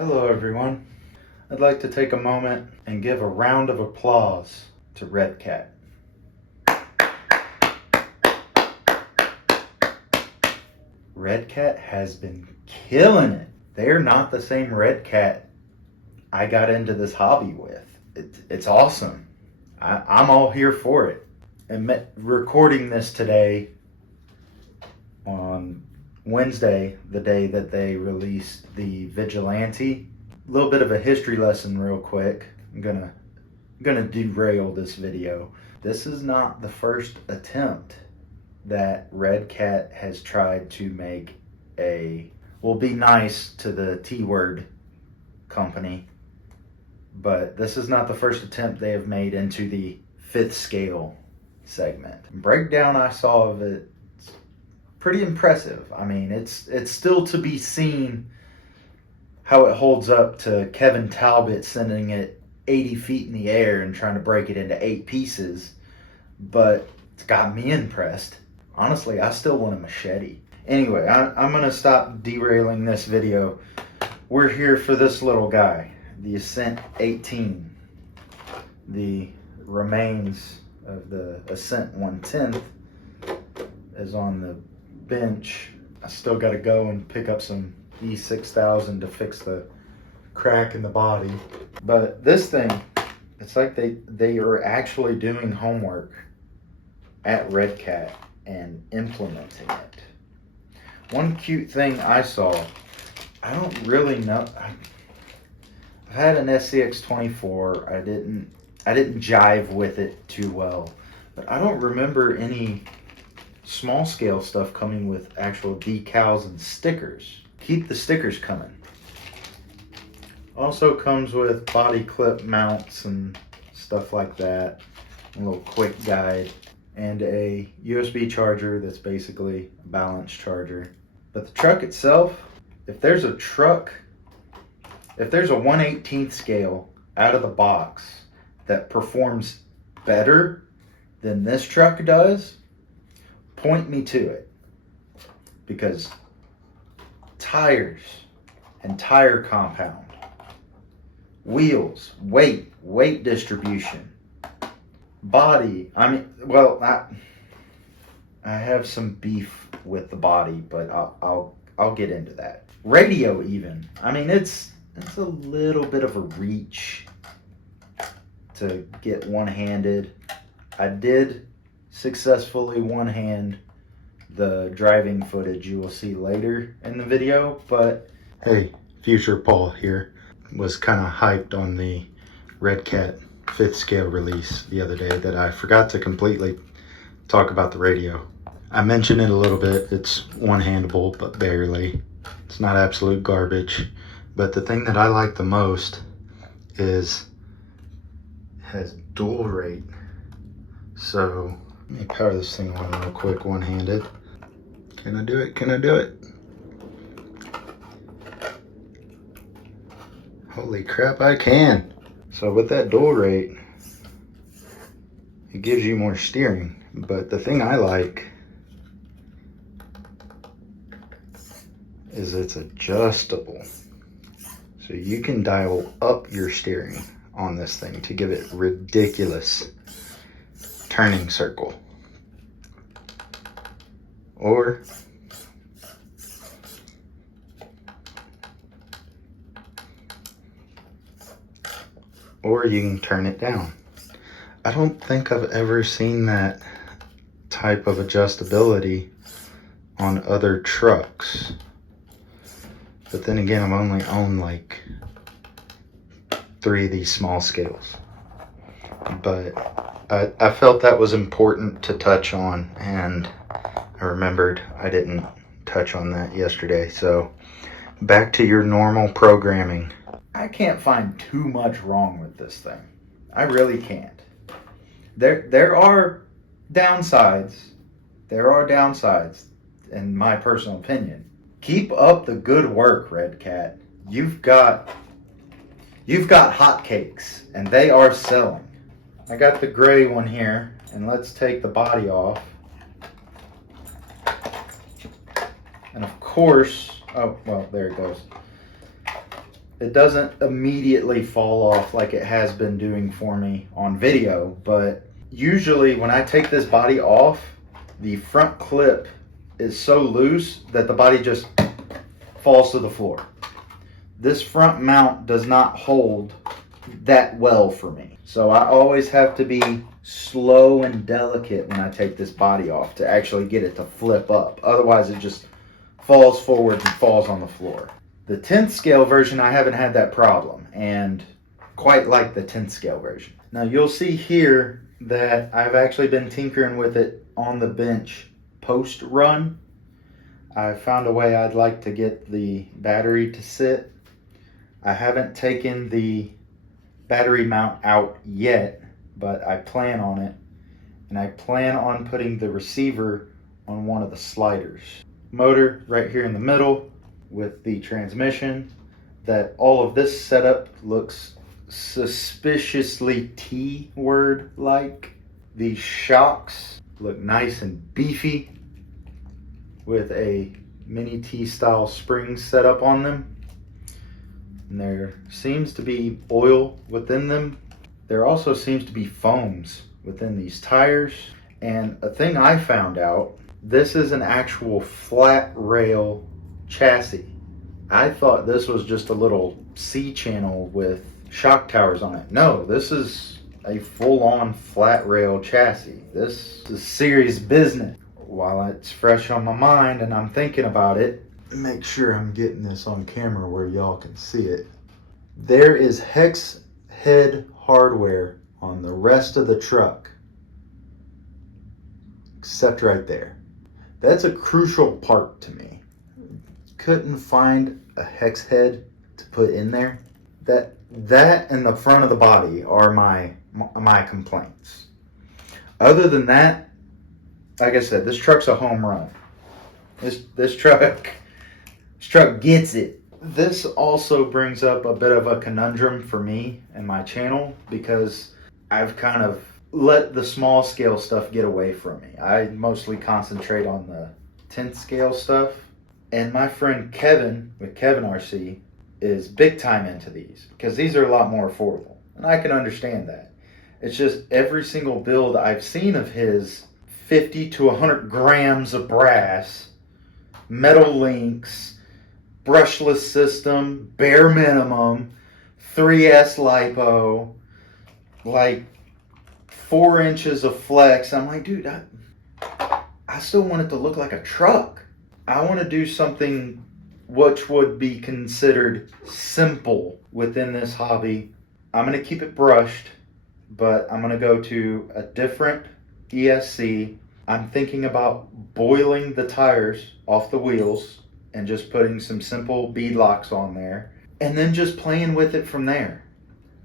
Hello everyone. I'd like to take a moment and give a round of applause to Redcat. Redcat has been killing it. They're not the same Redcat I got into this hobby with. It's awesome. I'm all here for it. And recording this today on Wednesday, the day that they released the Vigilante. A little bit of a history lesson real quick. I'm gonna derail this video. This is not the first attempt that Redcat has tried to make be nice to the T-word company, but this is not the first attempt they have made into the 5th scale segment. Breakdown I saw of it, pretty impressive. I mean, it's still to be seen how it holds up to Kevin Talbot sending it 80 feet in the air and trying to break it into 8 pieces, but it's got me impressed. Honestly, I still want a machete. Anyway, I'm going to stop derailing this video. We're here for this little guy, the Ascent 18. The remains of the Ascent 110th is on the bench. I still got to go and pick up some E6000 to fix the crack in the body. But this thing, it's like they are actually doing homework at Redcat and implementing it. One cute thing I saw, I don't really know. I've had an SCX-24. I didn't jive with it too well, but I don't remember any small scale stuff coming with actual decals and stickers. Keep the stickers coming. Also comes with body clip mounts and stuff like that. A little quick guide and a USB charger that's basically a balance charger. But the truck itself, if there's a 1/18 scale out of the box that performs better than this truck does, point me to it. Because tires and tire compound, wheels, weight distribution, body, I have some beef with the body, but I'll get into that. Radio even, I mean, it's a little bit of a reach to get one-handed. I did successfully one-hand the driving footage you will see later in the video, but hey, future Paul here. Was kind of hyped on the Redcat 5th scale release the other day that I forgot to completely talk about the radio. I mentioned it a little bit. It's one-handable, but barely. It's not absolute garbage. But the thing that I like the most is it has dual rate. So let me power this thing on real quick, one-handed. Can I do it? Can I do it? Holy crap, I can. So with that dual rate, it gives you more steering. But the thing I like is it's adjustable. So you can dial up your steering on this thing to give it ridiculous turning circle. Or you can turn it down. I don't think I've ever seen that type of adjustability on other trucks. But then again, I've only owned like 3 of these small scales. But I felt that was important to touch on, and I remembered I didn't touch on that yesterday. So back to your normal programming. I can't find too much wrong with this thing. I really can't. There are downsides. There are downsides, in my personal opinion. Keep up the good work, Redcat. You've got hotcakes, and they are selling. I got the gray one here, and let's take the body off. And of course, oh, well, there it goes. It doesn't immediately fall off like it has been doing for me on video, but usually when I take this body off, the front clip is so loose that the body just falls to the floor. This front mount does not hold that well for me. So I always have to be slow and delicate when I take this body off to actually get it to flip up. Otherwise it just falls forward and falls on the floor. The 10th scale version, I haven't had that problem, and quite like the 10th scale version. Now you'll see here that I've actually been tinkering with it on the bench post run. I found a way I'd like to get the battery to sit. I haven't taken the battery mount out yet, but I plan on it, and I plan on putting the receiver on one of the sliders. Motor right here in the middle with the transmission. That all of this setup looks suspiciously T-word like. These shocks look nice and beefy with a mini T-style spring setup on them. And there seems to be oil within them. There also seems to be foams within these tires. And a thing I found out, this is an actual flat rail chassis. I thought this was just a little C-channel with shock towers on it. No, this is a full-on flat rail chassis. This is serious business. While it's fresh on my mind and I'm thinking about it, make sure I'm getting this on camera where y'all can see it. There is hex head hardware on the rest of the truck, except right there. That's a crucial part to me. Couldn't find a hex head to put in there. That and the front of the body are my complaints. Other than that, like I said, this truck's a home run. This truck gets it. This also brings up a bit of a conundrum for me and my channel, because I've kind of let the small scale stuff get away from me. I mostly concentrate on the 10th scale stuff. And my friend Kevin, with Kevin RC, is big time into these, because these are a lot more affordable. And I can understand that. It's just every single build I've seen of his, 50 to 100 grams of brass, metal links, brushless system, bare minimum, 3S lipo, like 4 inches of flex. I'm like, dude, I still want it to look like a truck. I want to do something which would be considered simple within this hobby. I'm going to keep it brushed, but I'm going to go to a different ESC. I'm thinking about boiling the tires off the wheels and just putting some simple bead locks on there, and then just playing with it from there.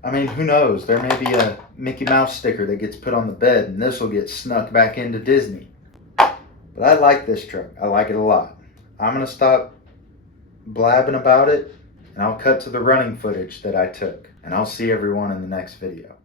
I mean, who knows? There may be a Mickey Mouse sticker that gets put on the bed, and this will get snuck back into Disney. But I like this truck. I like it a lot. I'm going to stop blabbing about it, and I'll cut to the running footage that I took. And I'll see everyone in the next video.